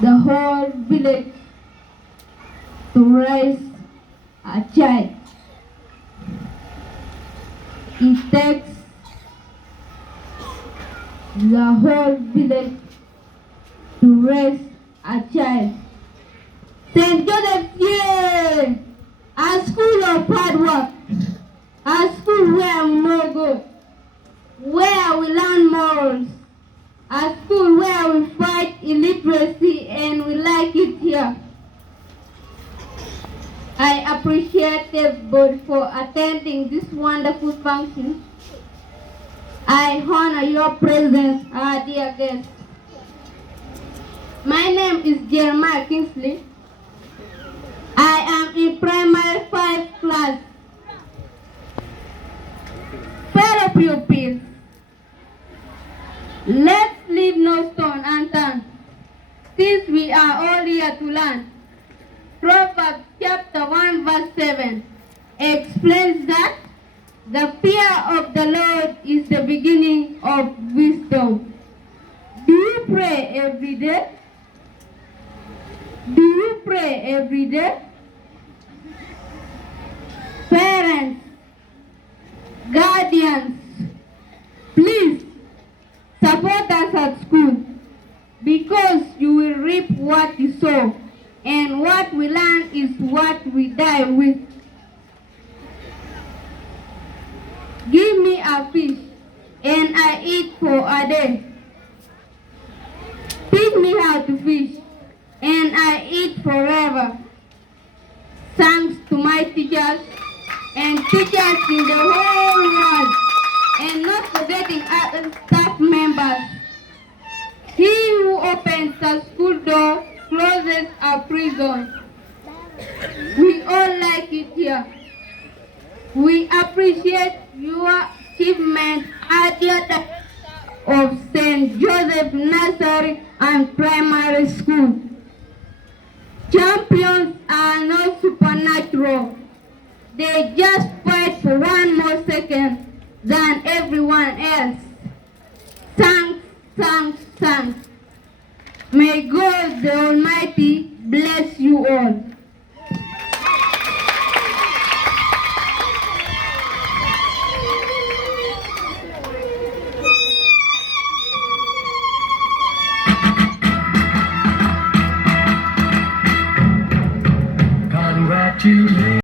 the whole village to raise a child. It takes the whole village to raise a child. St. Joseph's, yeah! A school of hard work, a school where we know good, where we learn morals, a school where we fight illiteracy and we like it here. I appreciate everybody for attending this wonderful function. I honor your presence, our dear guests. My name is Jeremiah Kingsley. I am in primary 5 class. Fellow pupils, let's leave no stone unturned, since we are all here to learn. Proverbs chapter 1 verse 7 explains that the fear of the Lord is the beginning of wisdom. Do you pray every day? Do you pray every day? Parents, guardians, please support us at school, because you will reap what you sow, and what we learn is what we die with. Give me a fish, and I eat for a day. Teach me how to fish, and I eat forever. Thanks to my teachers and teachers in the whole world, and not forgetting other staff members. He who opens a school door closes a prison. We all like it here. We appreciate your achievement at the director of St. Joseph Nursery and Primary School. Champions are not supernatural. They just fight for one more second than everyone else. Thanks, thanks, thanks. May God the Almighty bless you all.